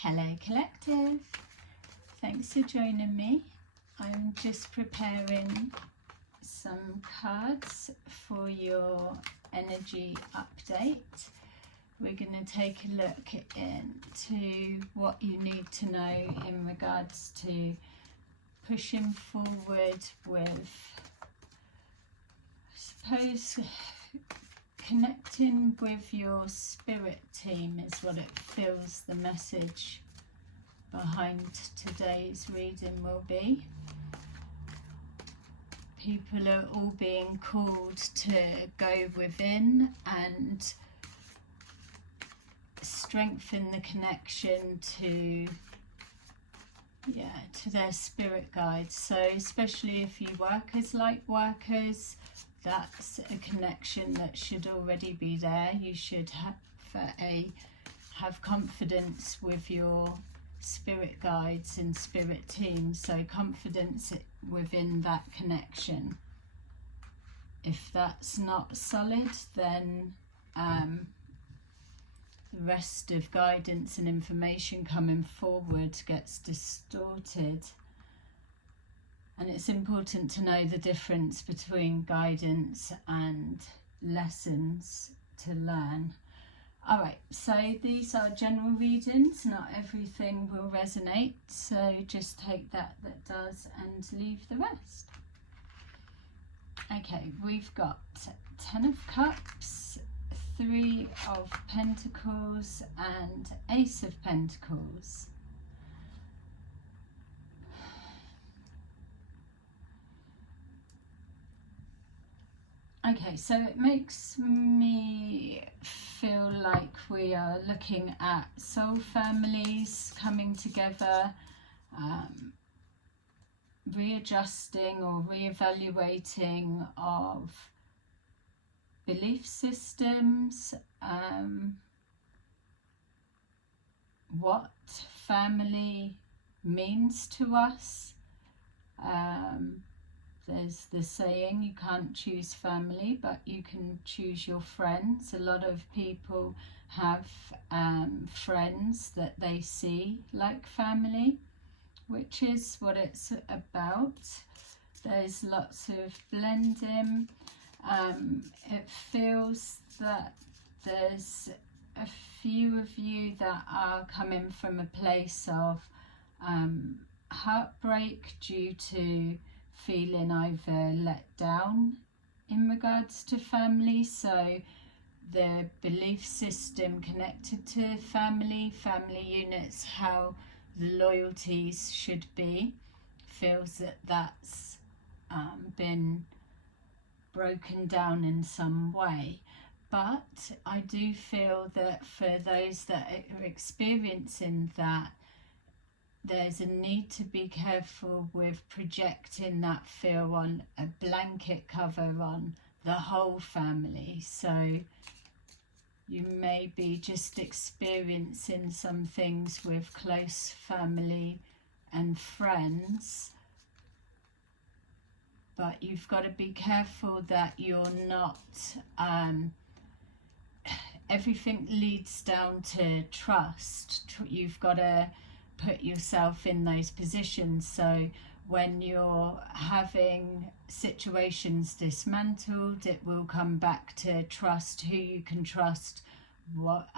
Hello Collective, thanks for joining me. I'm just preparing some cards for your energy update. We're going to take a look into what you need to know in regards to pushing forward with, I suppose, connecting with your spirit team is what it feels the message behind today's reading will be. People are all being called to go within and strengthen the connection to their spirit guides. So especially if you work as light workers, that's a connection that should already be there. You should have confidence with your spirit guides and spirit team, so confidence within that connection. If that's not solid, then the rest of guidance and information coming forward gets distorted. And it's important to know the difference between guidance and lessons to learn. Alright, so these are general readings, not everything will resonate, so just take that does and leave the rest. Okay, we've got 10 of Cups, 3 of Pentacles and Ace of Pentacles. Okay, so it makes me feel like we are looking at soul families coming together, readjusting or reevaluating of belief systems, what family means to us. There's the saying, you can't choose family, but you can choose your friends. A lot of people have friends that they see like family, which is what it's about. There's lots of blending. It feels that there's a few of you that are coming from a place of heartbreak due to feeling either let down in regards to family, so the belief system connected to family units, how the loyalties should be, feels that that's been broken down in some way. But I do feel that for those that are experiencing that, there's a need to be careful with projecting that fear on a blanket cover on the whole family. So you may be just experiencing some things with close family and friends, but you've got to be careful that you're not everything leads down to trust. You've got to put yourself in those positions, so when you're having situations dismantled, it will come back to trust, who you can trust, what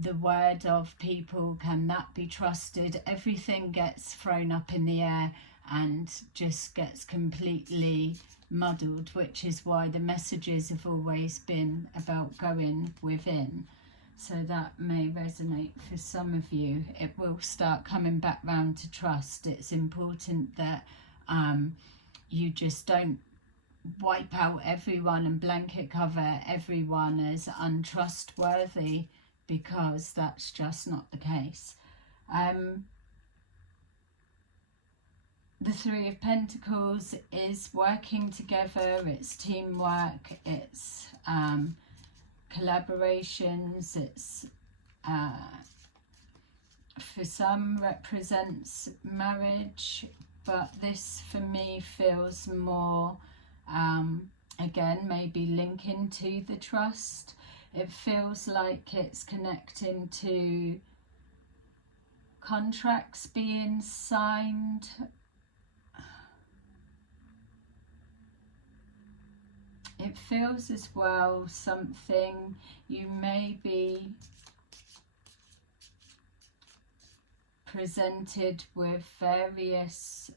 the word of people, can that be trusted? Everything gets thrown up in the air and just gets completely muddled, which is why the messages have always been about going within. So that may resonate for some of you. It will start coming back round to trust. It's important that you just don't wipe out everyone and blanket cover everyone as untrustworthy, because that's just not the case. The 3 of Pentacles is working together, it's teamwork, it's collaborations, it's for some represents marriage, but this for me feels more again maybe linking to the trust. It feels like it's connecting to contracts being signed. It feels as well something you may be presented with various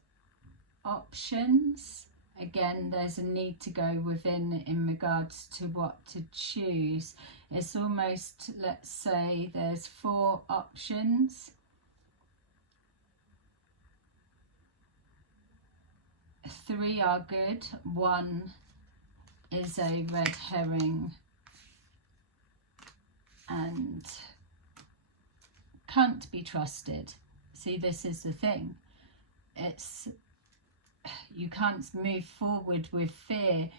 options. Again, there's a need to go within in regards to what to choose. It's almost, let's say there's 4 options. 3 are good, 1 is a red herring and can't be trusted. See, this is the thing. It's, you can't move forward with fear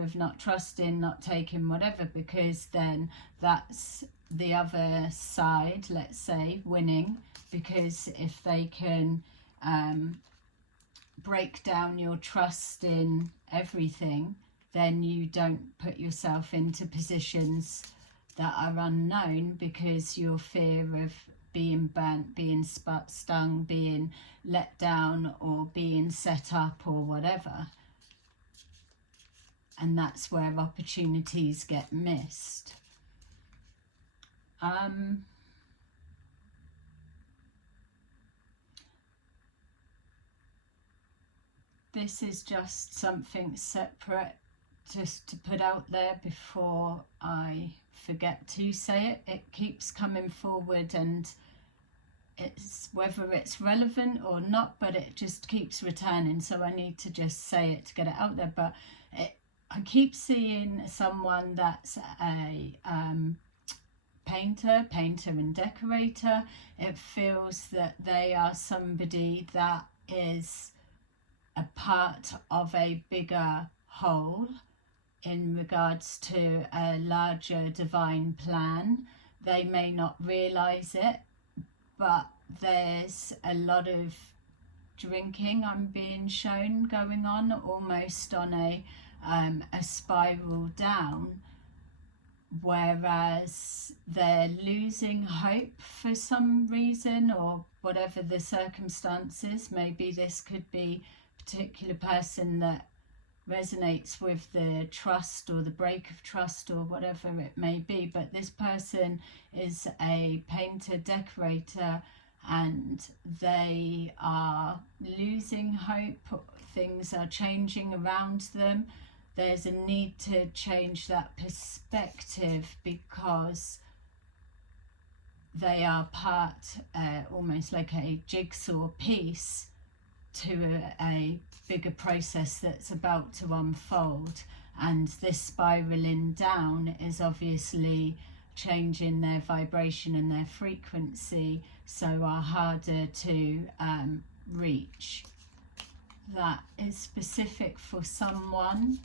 of not trusting, not taking whatever, because then that's the other side, let's say, winning, because if they can break down your trust in everything, then you don't put yourself into positions that are unknown, because your fear of being burnt, being stung, being let down, or being set up, or whatever. And that's where opportunities get missed. This is just something separate, just to put out there before I forget to say it. It keeps coming forward, and it's whether it's relevant or not, but it just keeps returning, so I need to just say it to get it out there. But I keep seeing someone that's a painter and decorator. It feels that they are somebody that is a part of a bigger whole in regards to a larger divine plan. They may not realize it, but there's a lot of drinking I'm being shown going on, almost on a spiral down, whereas they're losing hope for some reason, or whatever the circumstances. Maybe this could be a particular person that resonates with the trust or the break of trust or whatever it may be, but this person is a painter decorator and they are losing hope. Things are changing around them. There's a need to change that perspective, because they are part, almost like a jigsaw piece to a bigger process that's about to unfold. And this spiraling down is obviously changing their vibration and their frequency, so are harder to reach. That is specific for someone.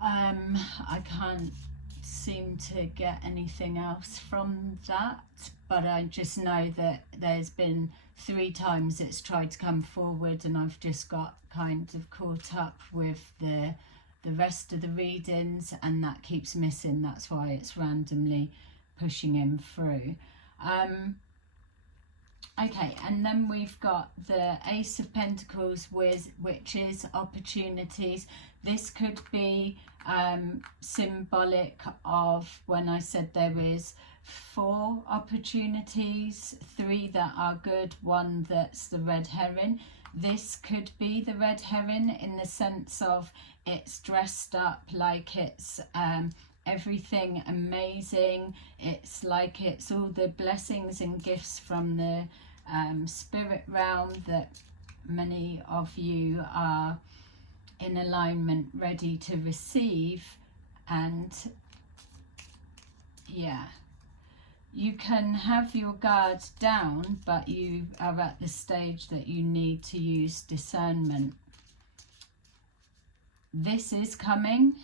I can't seem to get anything else from that, but I just know that there's been 3 times it's tried to come forward, and I've just got kind of caught up with the rest of the readings, and that keeps missing. That's why it's randomly pushing him through. Okay, and then we've got the Ace of Pentacles, which is opportunities. This could be symbolic of when I said there is 4 opportunities, 3 that are good, 1 that's the red herring. This could be the red herring in the sense of it's dressed up like it's everything amazing. It's like it's all the blessings and gifts from the spirit realm that many of you are in alignment, ready to receive. And yeah, you can have your guard down, but you are at the stage that you need to use discernment. This is coming,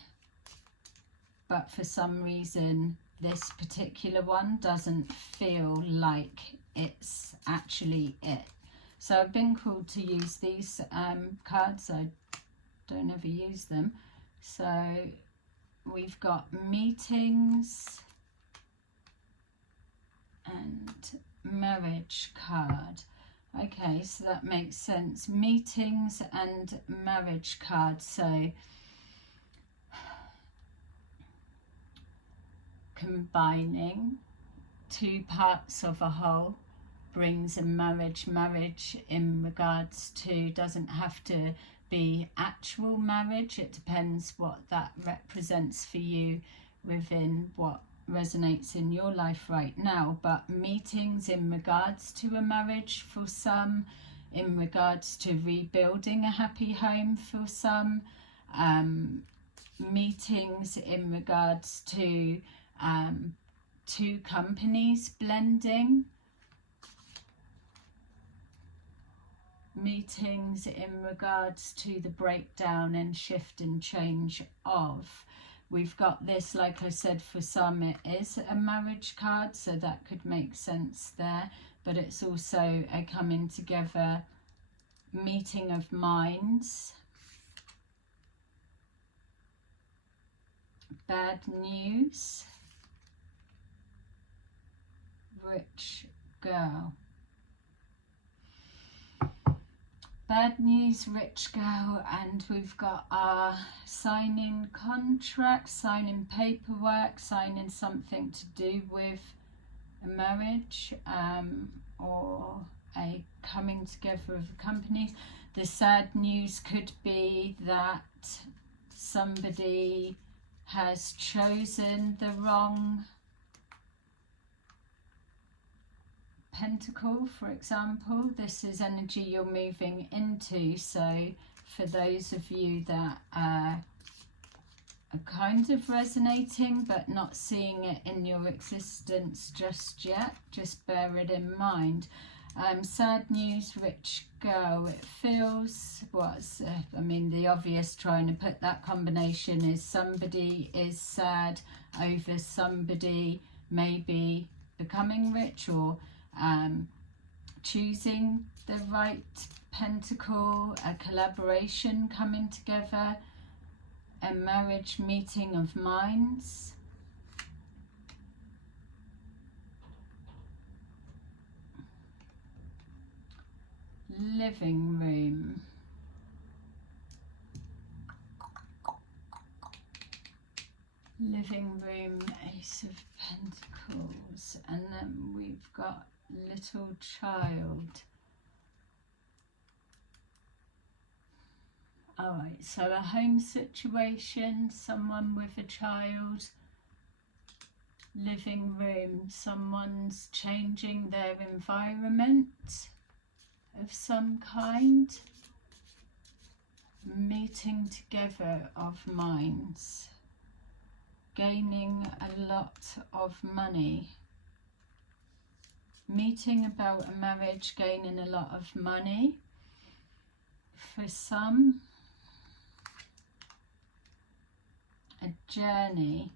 but for some reason this particular one doesn't feel like it's actually it. So I've been called to use these cards. I don't ever use them. So we've got meetings and that marriage card. Okay, so that makes sense. Meetings and marriage card. So combining two parts of a whole brings a marriage. Marriage in regards to, doesn't have to be actual marriage. It depends what that represents for you within what resonates in your life right now. But meetings in regards to a marriage for some, in regards to rebuilding a happy home for some, meetings in regards to two companies blending, meetings in regards to the breakdown and shift and change of. We've got this, like I said, for some it is a marriage card, so that could make sense there, but it's also a coming together, meeting of minds. Bad news, rich girl. Bad news, rich girl, and we've got our signing contracts, signing paperwork, signing something to do with a marriage or a coming together of companies. The sad news could be that somebody has chosen the wrong pentacle, for example. This is energy you're moving into, so for those of you that are kind of resonating but not seeing it in your existence just yet, just bear it in mind. Sad news, rich girl. It feels, I mean, the obvious trying to put that combination is somebody is sad over somebody maybe becoming rich or choosing the right pentacle, a collaboration coming together, a marriage meeting of minds. Living room. Living room, Ace of Pentacles, and then we've got little child. Alright, so a home situation, someone with a child. Living room, someone's changing their environment of some kind. Meeting together of minds. Gaining a lot of money. Meeting about a marriage, gaining a lot of money. For some, a journey.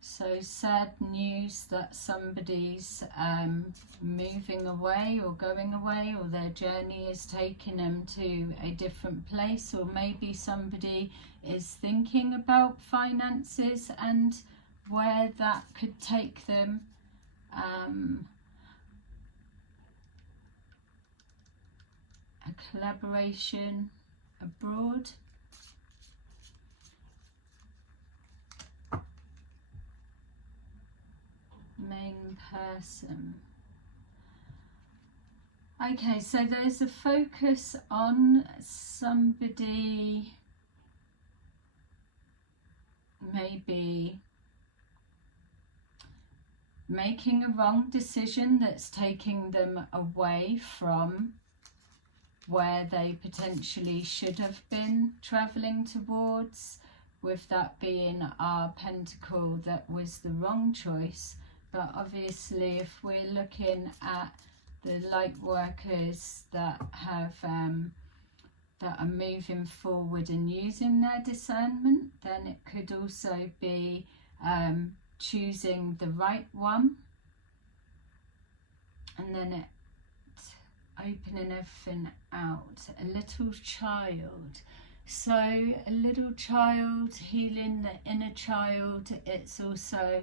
So sad news that somebody's moving away or going away, or their journey is taking them to a different place, or maybe somebody is thinking about finances and where that could take them. A collaboration abroad. Main person. Okay, so there's a focus on somebody maybe making a wrong decision that's taking them away from where they potentially should have been travelling towards, with that being our pentacle that was the wrong choice. But obviously if we're looking at the light workers that have that are moving forward and using their discernment, then it could also be choosing the right one, and then it opening everything out. A little child. So a little child, healing the inner child. It's also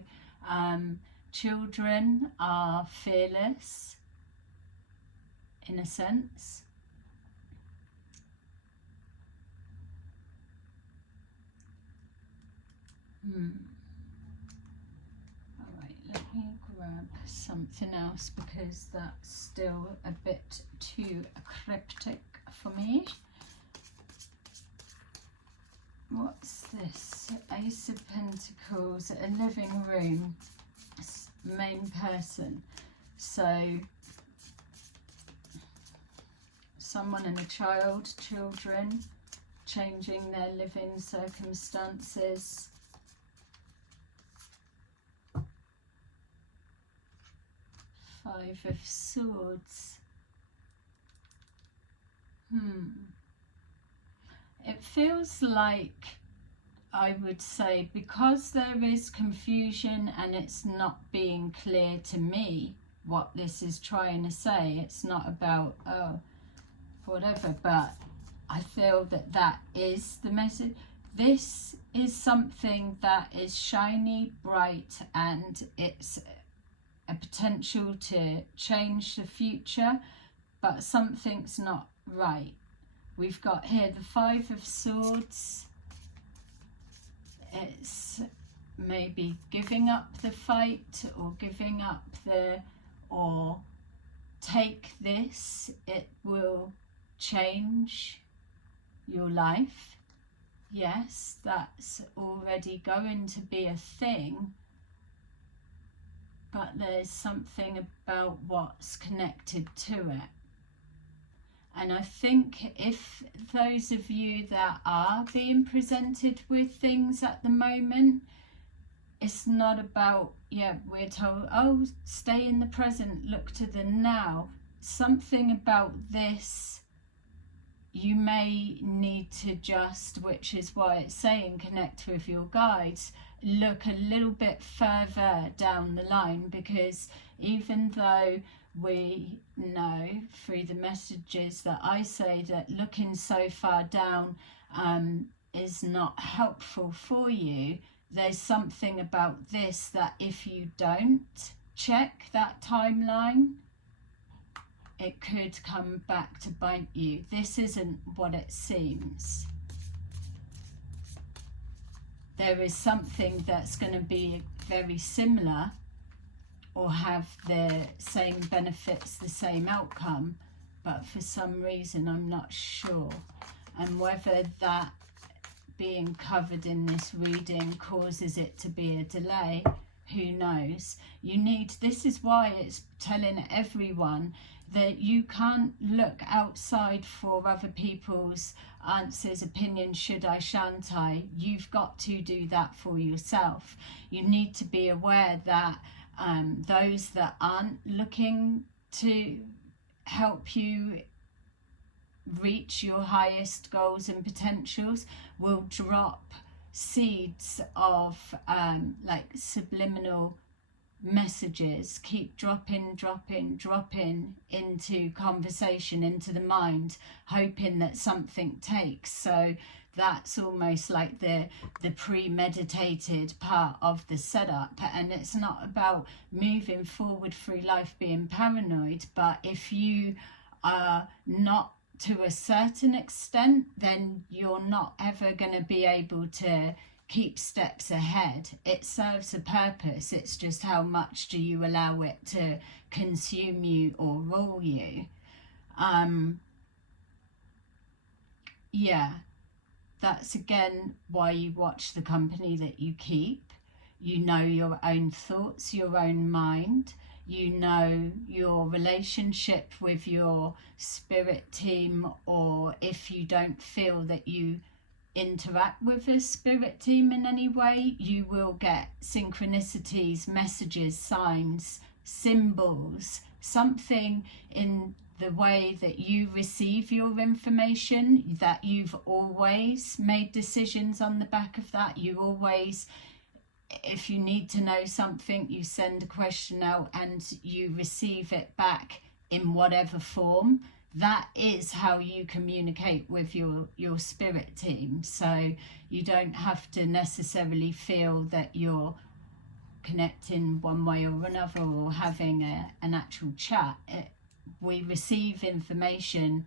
children are fearless, in a sense. Alright, let me grab something else because that's still a bit too cryptic for me. What's this? Ace of Pentacles, a living room, main person. So someone and a child, children, changing their living circumstances. Five of Swords. It feels like, I would say, because there is confusion and it's not being clear to me what this is trying to say. It's not about, oh, whatever, but I feel that that is the message. This is something that is shiny, bright, and it's a potential to change the future, but something's not right. We've got here the Five of Swords. It's maybe giving up the fight, or giving up the, or take this, it will change your life. Yes, that's already going to be a thing, but there's something about what's connected to it. And I think if those of you that are being presented with things at the moment, it's not about, yeah, we're told, oh, stay in the present, look to the now. Something about this, you may need to just, which is why it's saying connect with your guides, look a little bit further down the line, because even though we know through the messages that I say that looking so far down is not helpful for you, there's something about this that if you don't check that timeline, it could come back to bite you. This isn't what it seems. There is something that's going to be very similar or have the same benefits, the same outcome, but for some reason I'm not sure. And whether that being covered in this reading causes it to be a delay, who knows. You need, this is why it's telling everyone that you can't look outside for other people's answers, opinions, should I, shan't I. You've got to do that for yourself. You need to be aware that those that aren't looking to help you reach your highest goals and potentials will drop seeds of like subliminal messages, keep dropping into conversation, into the mind, hoping that something takes. So that's almost like the premeditated part of the setup. And it's not about moving forward through life being paranoid, but if you are not to a certain extent, then you're not ever going to be able to keep steps ahead. It serves a purpose. It's just how much do you allow it to consume you or rule you. Yeah, that's again why you watch the company that you keep. You know your own thoughts, your own mind. You know your relationship with your spirit team, or if you don't feel that you interact with a spirit team in any way, you will get synchronicities, messages, signs, symbols, something in the way that you receive your information, that you've always made decisions on the back of that. You always, if you need to know something, you send a question out and you receive it back in whatever form. That is how you communicate with your spirit team. So you don't have to necessarily feel that you're connecting one way or another, or having an actual chat, we receive information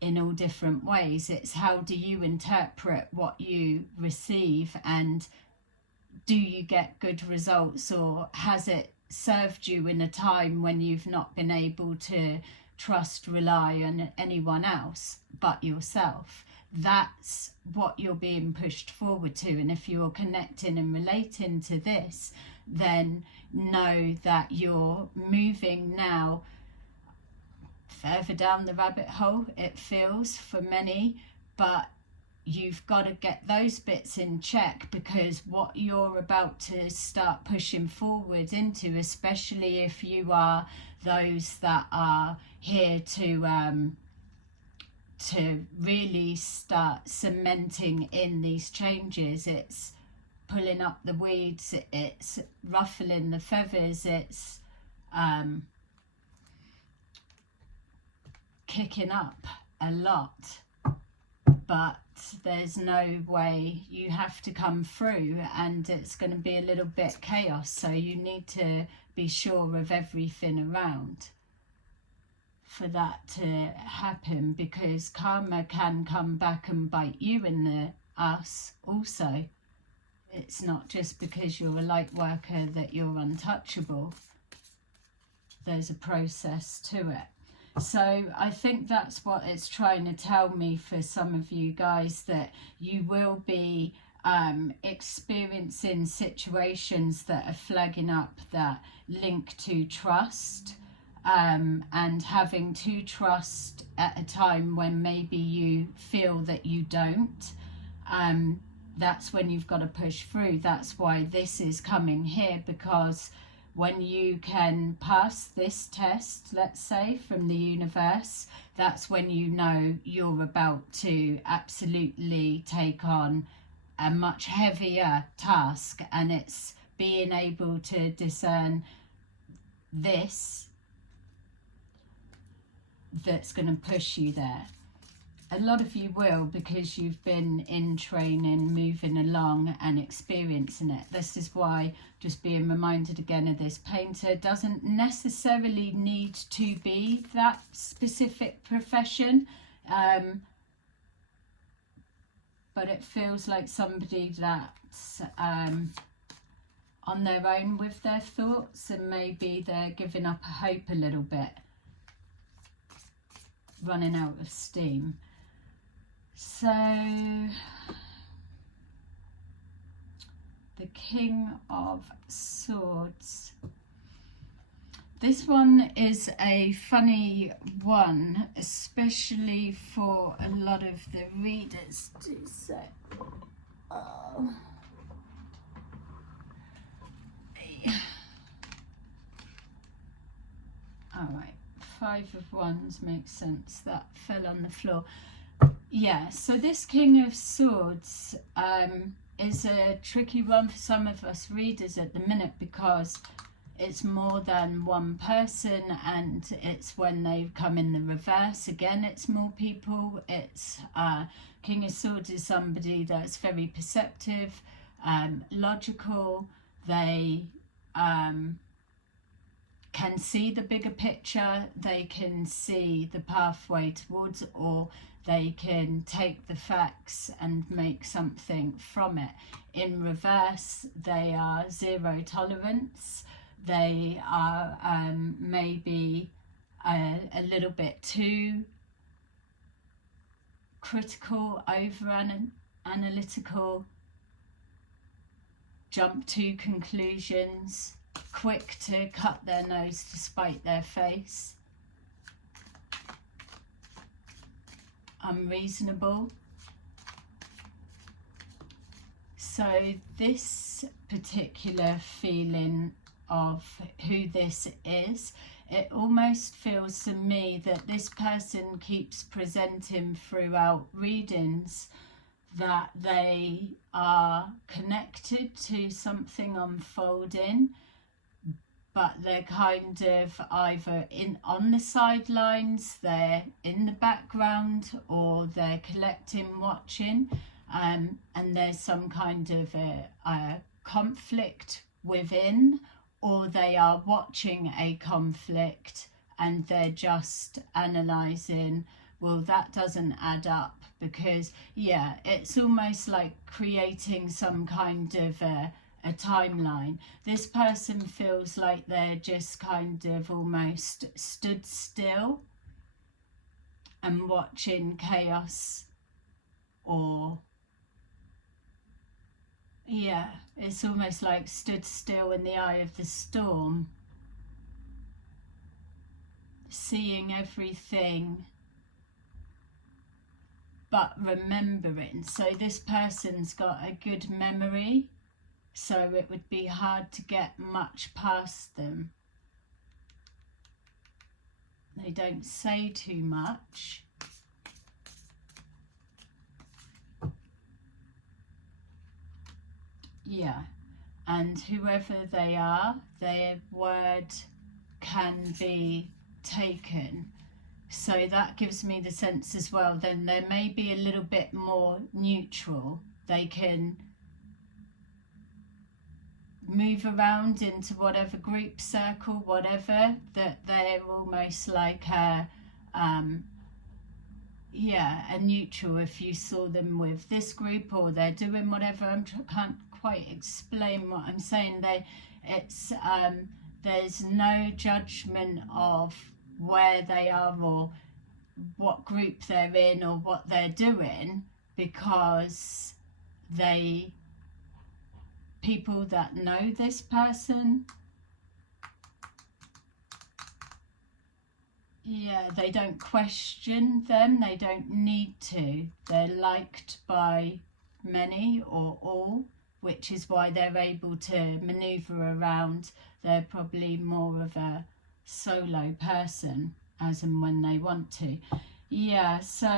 in all different ways. It's how do you interpret what you receive, and do you get good results, or has it served you in a time when you've not been able to trust, rely on anyone else but yourself? That's what you're being pushed forward to. And if you're connecting and relating to this, then know that you're moving now further down the rabbit hole, it feels for many, but you've got to get those bits in check, because what you're about to start pushing forward into, especially if you are those that are here to really start cementing in these changes, it's pulling up the weeds, it's ruffling the feathers, it's kicking up a lot, but there's no way. You have to come through, and it's going to be a little bit chaos, so you need to be sure of everything around for that to happen, because karma can come back and bite you in the ass also. It's not just because you're a light worker that you're untouchable. There's a process to it. So I think that's what it's trying to tell me for some of you guys, that you will be experiencing situations that are flagging up that link to trust, and having to trust at a time when maybe you feel that you don't. That's when you've got to push through. That's why this is coming here, because when you can pass this test, let's say, from the universe, that's when you know you're about to absolutely take on a much heavier task, and it's being able to discern this that's going to push you there. A lot of you will, because you've been in training, moving along and experiencing it. This is why, just being reminded again of this, painter doesn't necessarily need to be that specific profession, but it feels like somebody that's on their own with their thoughts, and maybe they're giving up hope a little bit, running out of steam. So the King of Swords. This one is a funny one, especially for a lot of the readers to say. Oh. All right, 5 of Wands makes sense. That fell on the floor. Yeah, so this King of Swords is a tricky one for some of us readers at the minute, because it's more than one person, and it's when they come in the reverse again, it's more people. It's King of Swords is somebody that's very perceptive, logical. They can see the bigger picture, they can see the pathway towards it, or they can take the facts and make something from it. In reverse, they are zero tolerance. They are maybe a little bit too critical, analytical, jump to conclusions, quick to cut their nose to spite their face, unreasonable. So this particular feeling of who this is, it almost feels to me that this person keeps presenting throughout readings that they are connected to something unfolding, but they're kind of either on the sidelines, they're in the background, or they're collecting, watching, and there's some kind of a conflict within, or they are watching a conflict and they're just analysing, well, that doesn't add up, because, yeah, it's almost like creating some kind of a timeline. This person feels like they're just kind of almost stood still and watching chaos, or yeah, it's almost like stood still in the eye of the storm, seeing everything but remembering. So this person's got a good memory, so it would be hard to get much past them. They don't say too much. Yeah, and whoever they are, their word can be taken. So that gives me the sense as well, then they may be a little bit more neutral. They can move around into whatever group, circle, whatever, that they're almost like a neutral if you saw them with this group, or they're doing whatever. I can't quite explain what I'm saying. There's no judgment of where they are or what group they're in or what they're doing, because people that know this person, yeah, they don't question them, they don't need to. They're liked by many or all, which is why they're able to maneuver around. They're probably more of a solo person, as and when they want to. Yeah, so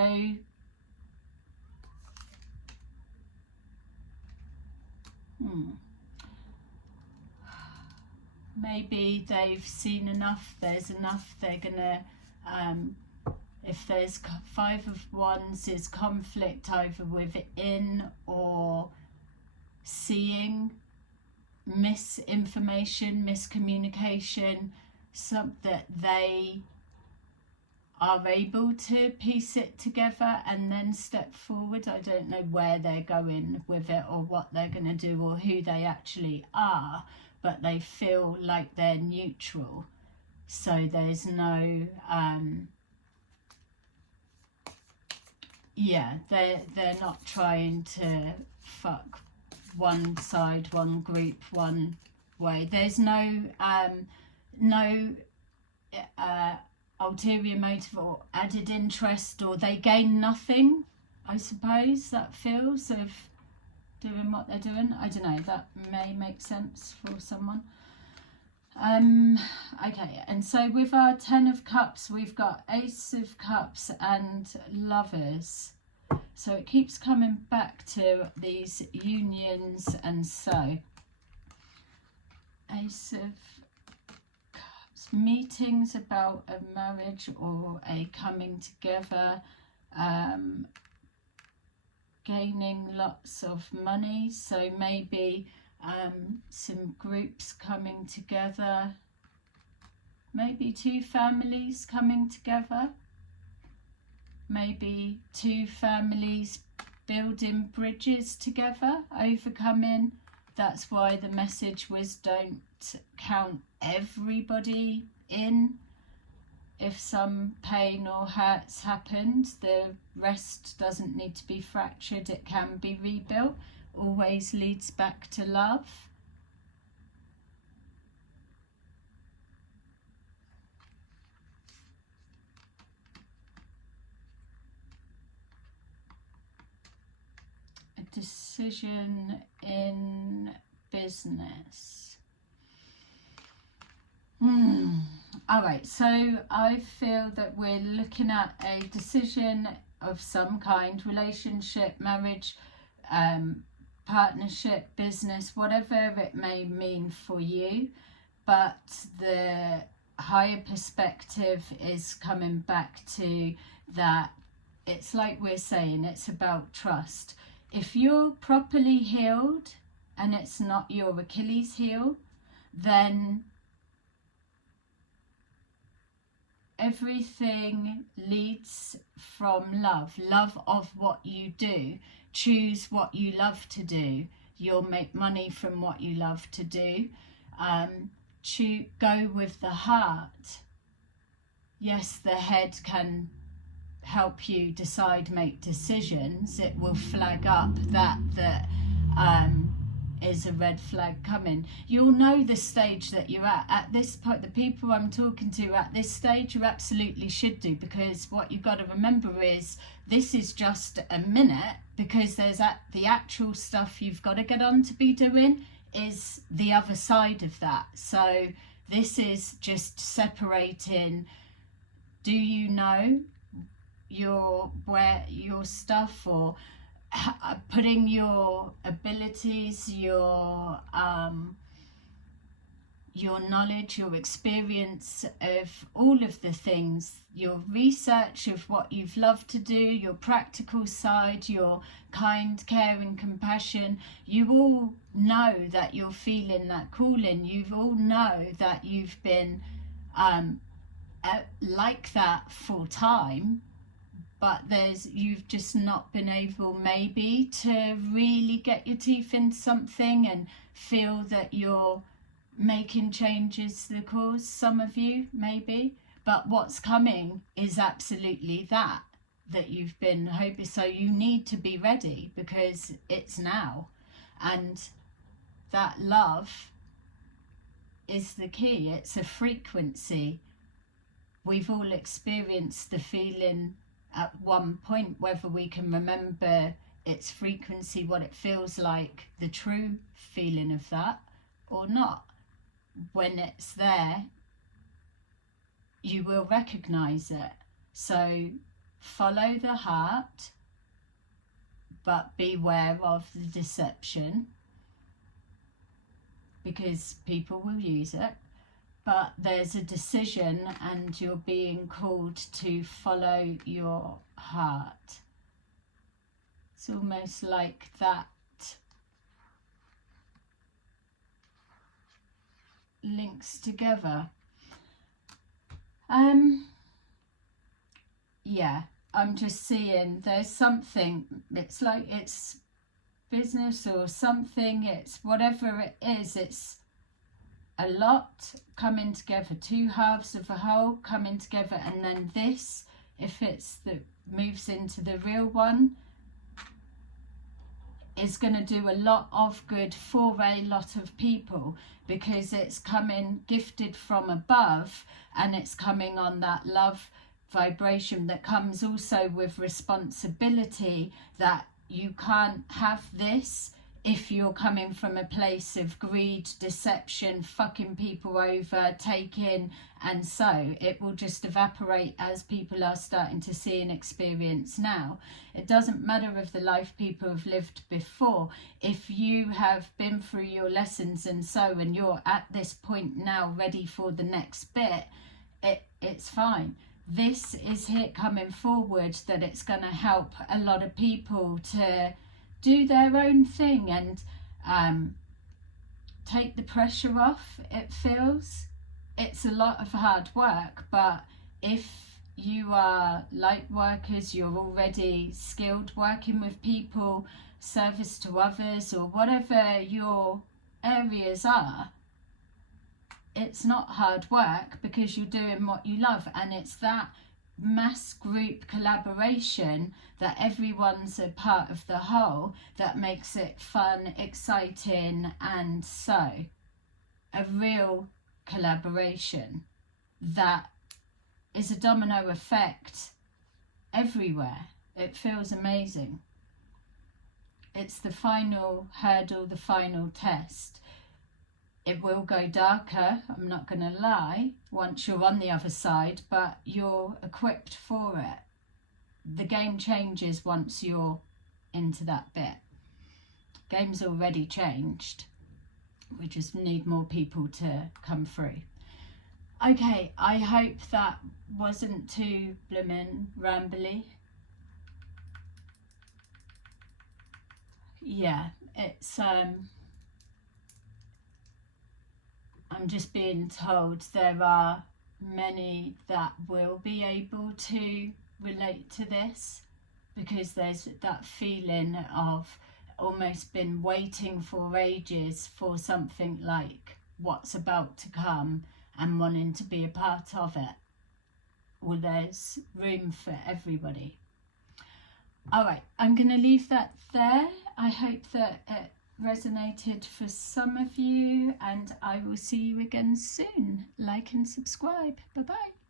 maybe they've seen enough, there's enough, they're gonna if there's Five of Wands is conflict either within or seeing misinformation, miscommunication, so that they are able to piece it together and then step forward. I don't know where they're going with it or what they're going to do or who they actually are, but they feel like they're neutral. So there's no they're not trying to fuck one side, one group, one way. There's no ulterior motive or added interest, or they gain nothing, I suppose, that feels, of doing what they're doing. I don't know, that may make sense for someone. Okay, and so with our Ten of Cups, we've got Ace of Cups and Lovers. So it keeps coming back to these unions, and so Ace of Cups, meetings about a marriage or a coming together, gaining lots of money, so maybe some groups coming together, maybe two families coming together, maybe two families building bridges together, overcoming. That's why the message was don't count everybody in. If some pain or hurt's happened, the rest doesn't need to be fractured, it can be rebuilt. Always leads back to love. A decision in business. Alright, so I feel that we're looking at a decision of some kind, relationship, marriage, partnership, business, whatever it may mean for you, but the higher perspective is coming back to that. It's like we're saying, it's about trust. If you're properly healed and it's not your Achilles heel, then everything leads from love. Love of what you do. Choose what you love to do. You'll make money from what you love to do. Go with the heart. Yes, the head can help you decide, make decisions. It will flag up that is a red flag coming. You'll know the stage that you're at this point. The people I'm talking to at this stage, you absolutely should do, because what you've got to remember is this is just a minute, because there's the actual stuff you've got to get on to be doing is the other side of that. So this is just separating, do you know your stuff, or putting your abilities, your knowledge, your experience of all of the things, your research of what you've loved to do, your practical side, your kind, caring, compassion. You all know that you're feeling that calling. You all know that you've been like that full time, but you've just not been able maybe to really get your teeth into something and feel that you're making changes to the cause, some of you maybe. But what's coming is absolutely that you've been hoping. So you need to be ready, because it's now, and that love is the key. It's a frequency. We've all experienced the feeling at one point, whether we can remember its frequency, what it feels like, the true feeling of that or not. When it's there, you will recognize it. So follow the heart, but beware of the deception, because people will use it. But there's a decision, and you're being called to follow your heart. It's almost like that links together. Yeah, I'm just seeing there's something, it's like it's business or something, it's whatever it is, it's a lot coming together, two halves of a whole coming together, and then this, if it's that moves into the real one, is going to do a lot of good for a lot of people, because it's coming gifted from above, and it's coming on that love vibration that comes also with responsibility, that you can't have this if you're coming from a place of greed, deception, fucking people over, taking, and so it will just evaporate, as people are starting to see and experience now. It doesn't matter of the life people have lived before. If you have been through your lessons and so, and you're at this point now ready for the next bit, it's fine. This is here coming forward, that it's going to help a lot of people to do their own thing and take the pressure off. It feels it's a lot of hard work, but if you are light workers, you're already skilled working with people, service to others, or whatever your areas are, it's not hard work, because you're doing what you love. And it's that mass group collaboration, that everyone's a part of the whole, that makes it fun, exciting, and so a real collaboration that is a domino effect everywhere. It feels amazing. It's the final hurdle, the final test. It will go darker, I'm not going to lie, once you're on the other side, but you're equipped for it. The game changes once you're into that bit. Game's already changed. We just need more people to come through. Okay, I hope that wasn't too bloomin' rambly. Yeah, it's I'm just being told there are many that will be able to relate to this, because there's that feeling of almost been waiting for ages for something like what's about to come and wanting to be a part of it. Well, there's room for everybody. All right, I'm going to leave that there. I hope that it resonated for some of you, and I will see you again soon. Like and subscribe. Bye bye.